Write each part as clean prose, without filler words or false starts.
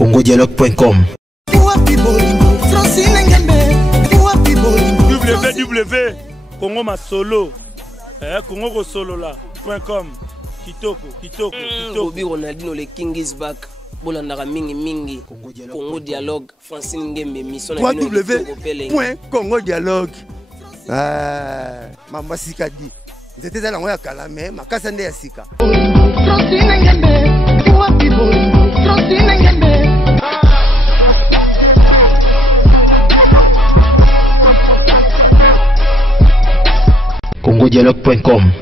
congodialogue.com. www Congo Masolo Congo Solo là.com. Kitoko Bobby Ronaldinho le King is back. Bolandaka mingi Congo Dialogue Francine Ngembe mission na www.congodialogue. Mama Sikadi. C'était dans la Kalame, ma casa nde ya sika. Francine Ngembe, Francine Ngembe. congodialogue.com.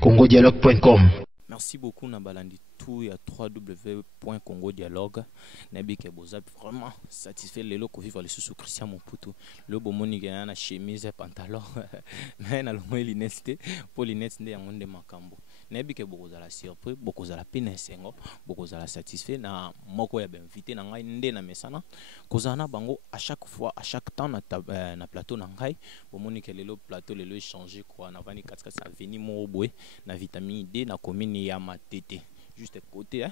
congodialogue.com. Merci beaucoup Nabalandi tout et à www.congodialogue. Nabike Boza vraiment satisfait les locaux vivre les sous Christian Moputu. Le bon moni na chemise et pantalon. Mais na lomo lineste pour lineste ndé yango ndé makambo. Nabike Boza la surprise, beaucoup za la pinesengo, beaucoup za la satisfait na moko ya invité na ngai ndé na mesana. Kozana bango à chaque fois, à chaque temps na plateau na ngai. Bon moni que le plateau le échanger quoi na vani 4 ça veni mo boé na vitamine D na commune ya matete. Juste à côté,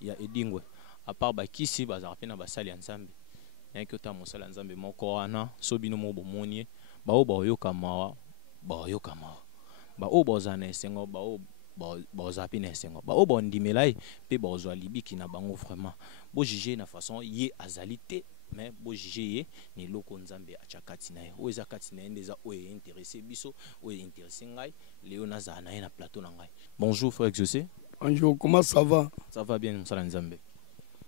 il y a Edingwe. À part Bakisi, Bazarpe na Basali Nzambe. Il y a que ta Mosala Nzambe, Mokorana, Sobino Mobo Monier, Bao Bayo Kamawa, Bayo Kamawa. Bao Bozane Sengo, Bao Zapine Sengo, Bao Bondimelai, Pe Baozo Libi qui n'a bango vraiment. Bo jugé na façon yé azalité, mais bo jugé ni loko Nzambe a Chakatina. Ou Zakatina Ndeza ou est intéressé, Biso, ou est intéressé Ngai, Léonaza na plateau Nangai. Bonjour frère José. Bonjour, comment ça va? Ça va bien, Moussala Nzambe.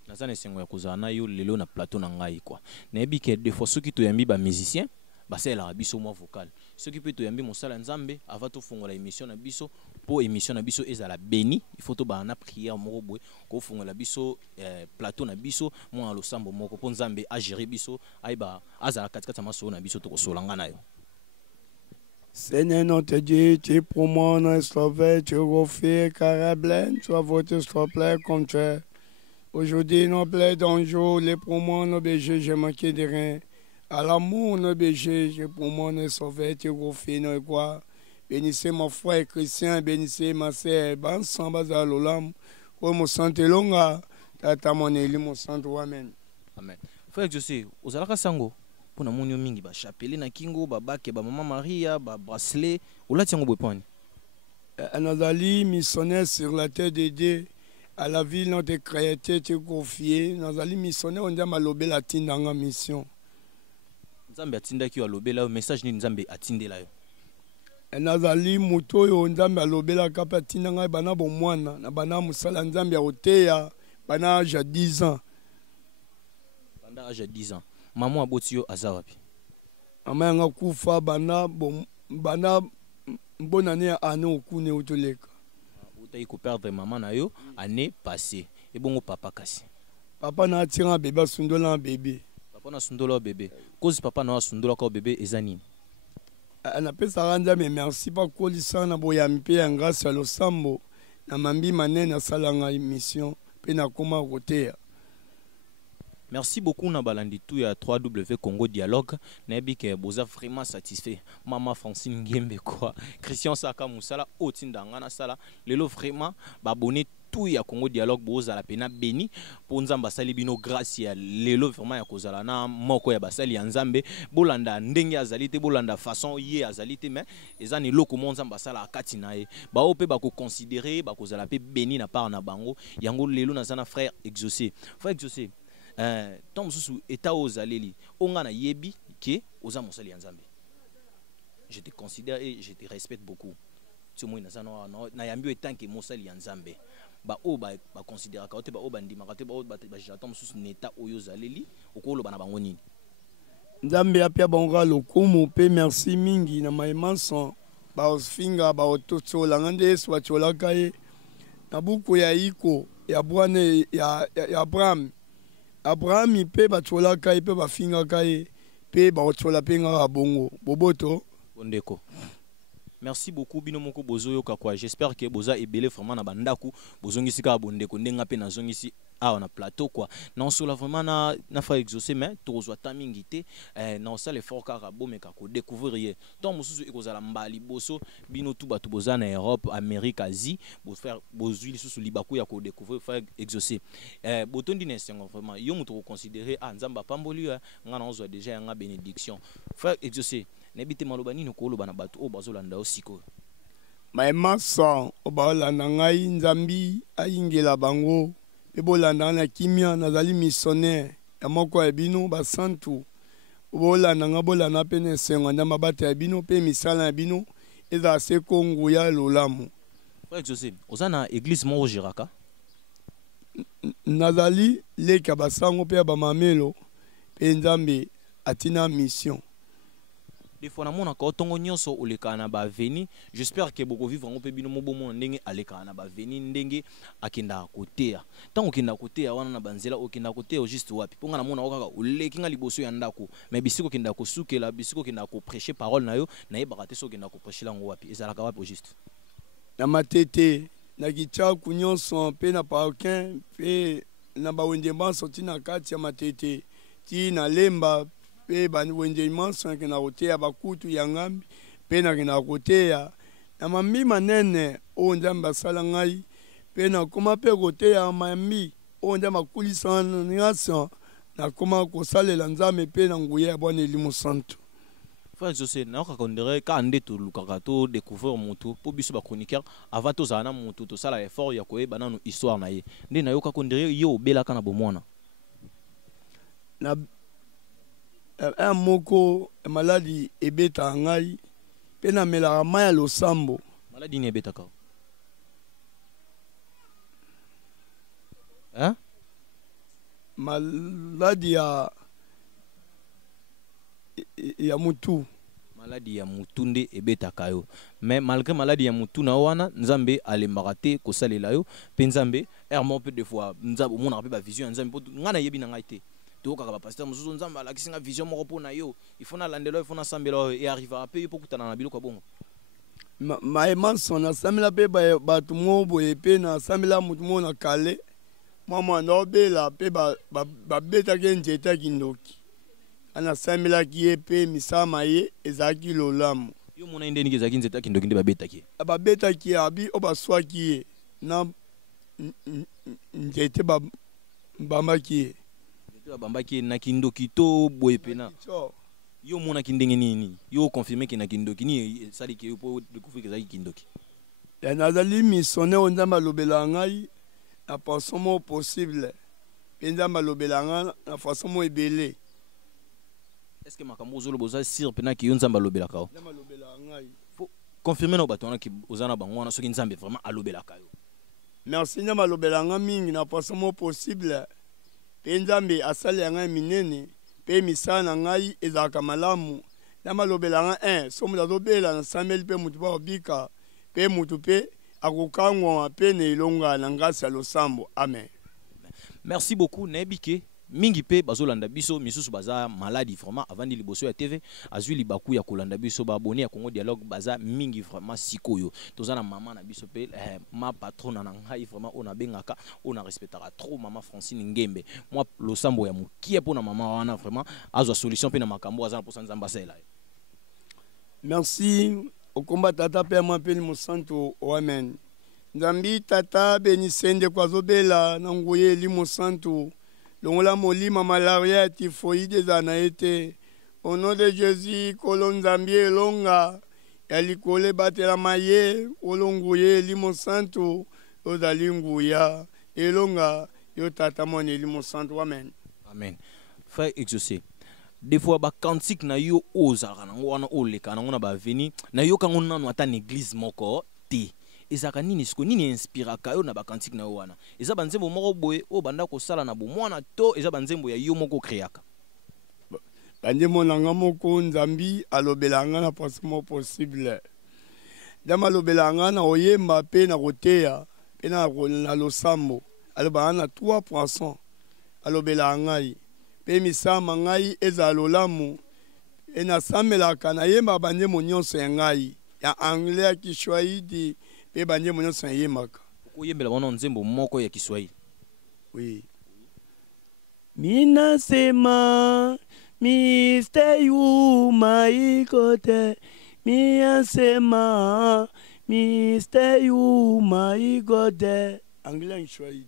Nazane sengo ya kozana yo lelo na plateau na ngai quoi. Nebi ke des fois ceux qui to yambi ba musicien, ba c'est la biso mo vocal. Ceux qui peut to yambi Moussala Nzambe avant to fongola émission na biso, pour émission na biso ezala béni, il faut to ba na prière moko boy ko fongola biso plateau na biso mo alo sambo moko po Nzambe a gérer biso, aiba azala katikata maso na biso to ko solanga na yo. Seigneur notre Dieu, tu pour moi, nous sauvé, tu refais, car plein, tu as voté, s'il te plaît, comme tu es. Aujourd'hui, nous plaidons jour, les pour moi, nous béger, j'ai manqué de rien. À l'amour, nous béger, j'ai pour moi, nous sauvé, tu refais, nous quoi. Bénissez mon frère Christian, bénissez ma sœur, ban samba za lolam, pour mon santé longa, tata mon élu, mon santé, amen. Amen. Frère José, aux alaka sango. Pour na monyo mingi ba chapelet na kingo ba bake ba maman Maria ba bracelet ola tiango boponi Nazali missionnaire sur la terre de Dieu à la ville notre créateur te confié nazali missionnaire on dit malobe la tindanga mission Nzambe atinda ki alobela message ni Nzambe atindela yo nazali moto yo Nzambe alobela kapa tindanga bana bo mwana na bana musala Nzambe oteya bana âge 10 ans pendant âge 10 ans. Maman aboti yo azawapi. Mama yanga kufa bana bonne année ane okune utoleka. Utayi ko perdre maman na yo année passée. Et bongo papa kasi. Papa na atira bébé sundola bébé. Papa na sundola bébé. Cause papa na sundola ko bébé ezani. Na pesa randa mais merci pas kolisa na boya mpe ya grâce ya losambo na mambi manene salanga émission pe na koma rotea. Merci beaucoup Nabalandi tout à 3W Congo Dialogue. Nebi ke boza vraiment satisfait. Maman Francine Ngembe quoi. Christian Saka Moussala Otindanga na sala. Lelo vraiment babonné tout ya Congo Dialogue boza la pena béni pour Nzamba sali bino grâce ya lelo vraiment ya kozala na moko ya basali ya Nzambe bolanda ndenge azalite bolanda façon ye azalite mais ezani loko Nzamba sala akati na ye ba ope ba ko considérer ba kozala pe béni na part na bango yango lelo na zana frère exaucé. Frère exaucé Tom Soussou état aux aleli ongana yebi ke oza mosali ya Nzambe. Je te considère et je te respecte beaucoup. Tu moi na yambi etant que mosali ya Nzambe. Ba o ba considérer ka ba o ba ndima ka te ba o ba Tom Soussou neta oyo zaleli okolo bana bango nini. Nzambe apia bonga lokumu pe merci mingi na maimanso ba osfinga ba ototso langande swa chola kai na buku ya iko ya bwane ya Abraham. Abraham ipe bachola kai pe bafinga kai pe bachola penga bongo boboto bondeko. Merci beaucoup bino moko bozo yoka kwa. J'espère que boza ebele vraiment na bandaku bozongisi ka bondeko ndenga pe na zongisi on a plateau quoi non sur la vraiment na fa exaucer mais tozwa tamingité non ça les fort carabo mais kako découvrir tant mususu ekozala mbali boso bino tout batu bozana Europe Amérique Asie bo faire bozuli susu libaku ya ko découvrir faire exaucer botondi nesengo vraiment yo muto considérer nzamba pamboli ngana ozwa déjà nga bénédiction faire exaucer nebite maloba nini ko loba na batu o bazolanda osiko maema sa obalanda ngai nzambi ayingela bango pe bolanda na kimia nazali missionnaire ya moko ya bino basantu bolanda nga bolanda pe na sengo ndamba bata ya bino pe misala ya bino eza se kongo ya lolamu frère Joseph ozana église moko jiraka nazali leka basango pe ba mamelo pe nzambe atina mission. Des fois, on a tongo nyonso oleka na ba veni. J'espère que beaucoup vivre en pebino mobomo ndenge aleka na ba veni ndenge akinda kotea. Tant okinda kotea wana na banzela okinda kotea juste wapi. Ponga na mona okaka oleki nga liboso ya ndako. Mais bisiko kinda ko sukela bisiko kinda ko prêcher parole na yo na yeba te so kinda ko prêcher lango wapi. Ezalaka wapi juste. Na matete na kicha kunyonso pe na parquin pe na ba wende banso tina kati ya matete ti na lemba pe bani wende manso ke na kotea bakutu ya ngambi pe na kina kotea na mambi manene o ndamba sala ngai pe na koma pe kotea mambi o ndamba kulisa nyasa na koma kosalela nzambe pe na nguye ya bwana Elimu Santo. Frère José, na okakondere ka ande to lukaka to découvrir mutu po biso ba chroniqueur avant to zana mutu to sala effort ya koyeba nanu histoire na ye nde na yoka kondere yo obelaka na bomwana na un moko maladi ebeta ngai pe na melaka maya losambo. Maladi ni ebeta ka hein maladi ya mutu. Maladi ya mutu nde ebetaka yo mais malgré maladi ya mutu na wana nzambe alembaka te kosalela yo pe nzambe ermo pe des fois nzambe omona pe ba vision nzambe po ngana yebi na ngai te to kaka ba pasteur mususu nzambe alakisi nga vision moko po na yo il faut na landelo il faut na sambelo et arrivera pe po kutana na biloko bongo maema sona samela pe ba tumo boye pe na samela mutu mo na kale mama no bela pe ba beta ke njeta kindoki ana samela ki pe misama ye ezaki lolamu yo mona inde niki ezaki nzeta kindoki nde ba beta ki abi o ba swaki na njete ba bamba ki bamba ki na kindoki to boye pena yo mona kindenge nini yo confirmer ki na kindoki ni sali ki yo po découvrir que ezaki kindoki ya nazali missionnaire o ndamba lobela ngai na façon mo possible pe ndamba lobela ngai na façon mo ebele. Est-ce que makambo zolo boza sir pena ki yo nzamba lobela kao ndamba lobela ngai faut confirmer no batona ki ozana bango wana soki nzambe vraiment alobela kayo. Merci ndamba lobela ngai mingi na façon mo possible pe nzambe asali ngai minene pe misana ngai ezaka malamu ndamba lobela ngai somo la lobela na sameli pe mutu ba obika pe mutu pe akokangwa pe ne ilonga na ngasa losambo. Amen. Merci beaucoup Nebike mingi pe bazolanda biso misusu baza maladi vraiment avant di liboso ya TV azui libaku ya kolanda biso ba abonné ya Congo Dialogue baza mingi vraiment sikoyo tozana mama na biso pe ma patrona na ngai vraiment ona bengaka ona respectera trop mama Francine Ngembe moi losambo ya mukie pona mama wana vraiment azwa solution pe na makambo azana posa nzamba sela. Merci au combat tata pe moi pe Elimu Santo. Amen. Nzambi tata benisende kwa zobela na nguye Elimu Santo. Longola molima malaria typhoïde zana été. Au nom de Jésus, kolon Zambie longa. Yalikole batela maye, olonguye Elimu Santo. Ozali nguya, elonga, yo tata mon Elimu Santo. Amen. Amen. Frère exaucé. Des fois ba cantique na yo ozara na wana oleka na ngona ba veni na yo kango nanu ata église moko te. Ezaka nini siko nini inspiraka yo na ba cantique na yo wana eza banzembo moko boye o banda ko sala na bomwana to eza banzembo ya yo moko créaka banzembo nanga moko nzambi alobelanga na façon possible dama lobelanga na oyemba pe na koteya pe na losambo alobanga na 3% alobelanga pe misama ngai eza lolamu ena samelaka na yemba banzembo nyonso ya ngai ya anglais ya Kiswahili pe banje monyo sanyemaka ko yembela wana nzembo moko ya Kiswahili. Oui. Mina sema, mi stay you my kote. Mina sema, mi stay you my kote. Anglais choisi.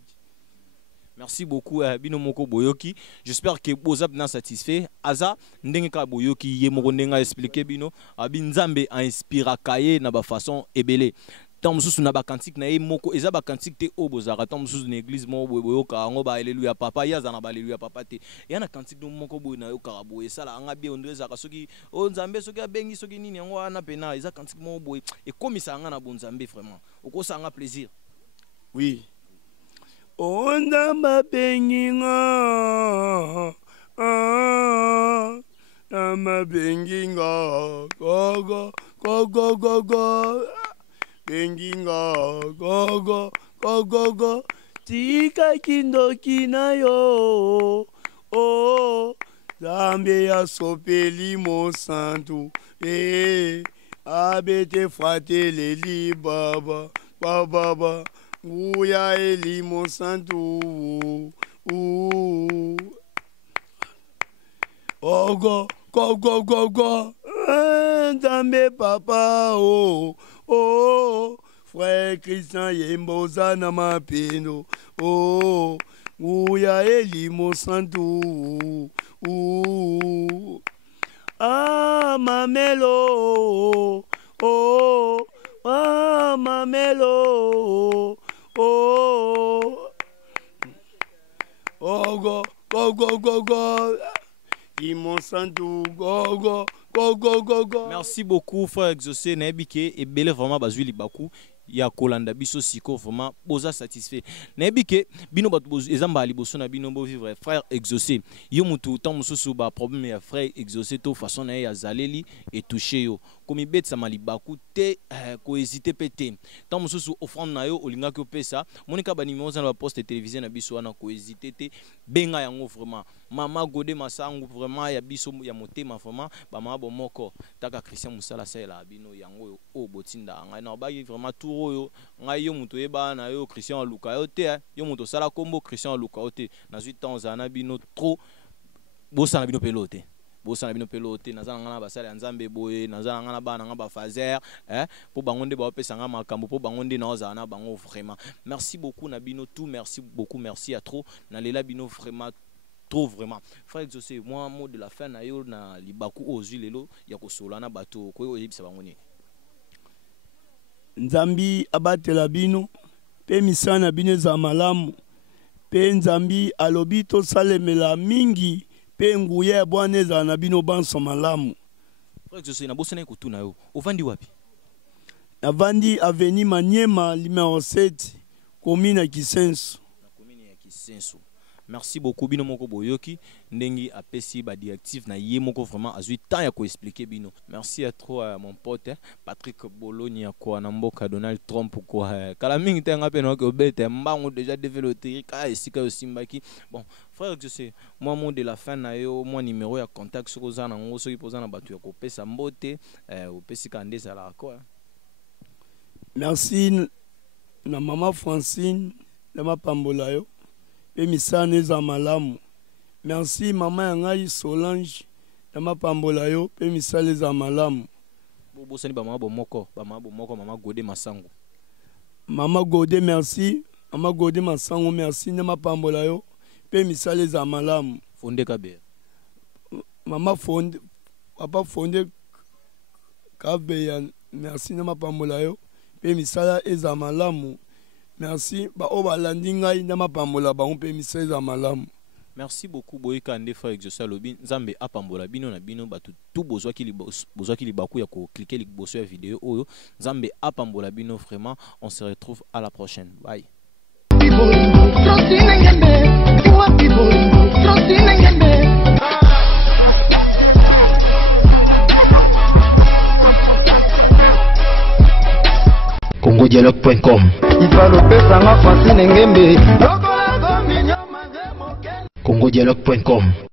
Merci beaucoup bino moko boyoki. J'espère que Bozap n'a satisfait. Aza ndenge ka boyoki ye moko ndenga expliquer bino abinzambe a inspira kaye na ba façon ebele. Tant mususu na ba kantik na ye moko eza ba kantik te obozaka tant mususu na église mo boyoka ngo ba alléluia papa yaza na ba alléluia papa te. Ya na kantik no moko boy na yo karabo esala anga bien ondreza ka soki o nzambe soki abengi soki nini ngo ana pena eza kantik mo boy e komisa anga na bonzambe vraiment. Okosa anga plaisir. Oui. Onda benginga ama benginga go benginga go tika kindoki na yo oh Zambe ya sopeli mon santu abete fratelli li baba baba Uya eli mon santu go Nzambe papa frère Christian yemboza na mapendo uya eli mon santu mamelo mamelo go Imon Santou go. Merci beaucoup frère Exaucé Nebike et belle vraiment bazuli baku ya kolanda biso siko vraiment boza satisfait Nebike bino bato ezamba liboso na bino bo vivre frère Exaucé yo mutu tant mususu ba problème ya frère Exaucé to façon na ya zaleli et toucher yo comme bet sama libaku te ko hésiter pété tant mususu offrande na yo olinga ko pesa monika ba numéro za na poste télévision na biso wana ko hésiter te benga yango vraiment mama Godé Masangu vraiment ya biso ya motema vraiment ba mama bomoko taka Christian Musala sala bino yango o botinda ngai na ba vraiment tout oyo ngai yo muto yeba na yo Christian Luka yo te yo muto sala kombo Christian Luka yo te na 8 ans ana bino trop bosa na bino pelote nazana ngana basala nzambe boye nazana ngana bana ngaba fazer pour bangonde ba pesa nga makambo pour bangonde na ozana bango vraiment merci beaucoup na bino tout merci beaucoup merci à trop na lela bino vraiment trop vraiment frère Exaucé moi mot de la fin na yo na libaku ozwi lelo ya kosola na bato ko oyebisa bangoni Nzambi abatela bino pe misana bino za malamu pe Nzambi alobi to salemela mingi pe nguye bwana za na bino banso malamu. Frère Exaucé na bosana kutuna yo ovandi wapi? Navandi aveni Maniema numéro 7 commune ya Kisenso. Na commune ya Kisenso. Merci beaucoup bino moko boyoki ndengi apesi ba directif na ye moko vraiment azui temps ya ko expliquer bino. Merci à trop mon pote Patrick Bologna kwa na mboka Donald Trump kwa kala mingi tenga pe no ko bete mbango déjà développé ka esika yo simbaki. Bon frère Exaucé moi mot de la fin na yo mon numéro ya contact sur za na ngo so ipoza na batu ya ko pesa mbote opesi kande sala quoi. Merci na maman Francine na mapambola yo. Pe misane za malamu. Merci maman yangai Solange na mapambola yo pe misale za malamu. Bosani ba mama bomoko mama Godé Masangu. Mama Godé merci, mama Godé Masangu merci na mapambola yo pe misale za malamu. Fonde kabe. Mama Fonde papa Fonde kabe merci na mapambola yo pe misala eza malamu. Merci ba obalandi ngai na mapambola ba on pe misala za malamu. Merci beaucoup boyika nde frère Exaucé lobi nzambe apambola bino na bino batu tout bozwa ki libaku ya ko cliquer liboso ya vidéo oyo nzambe apambola bino vraiment on se retrouve à la prochaine bye. congodialogue.com congodialogue.com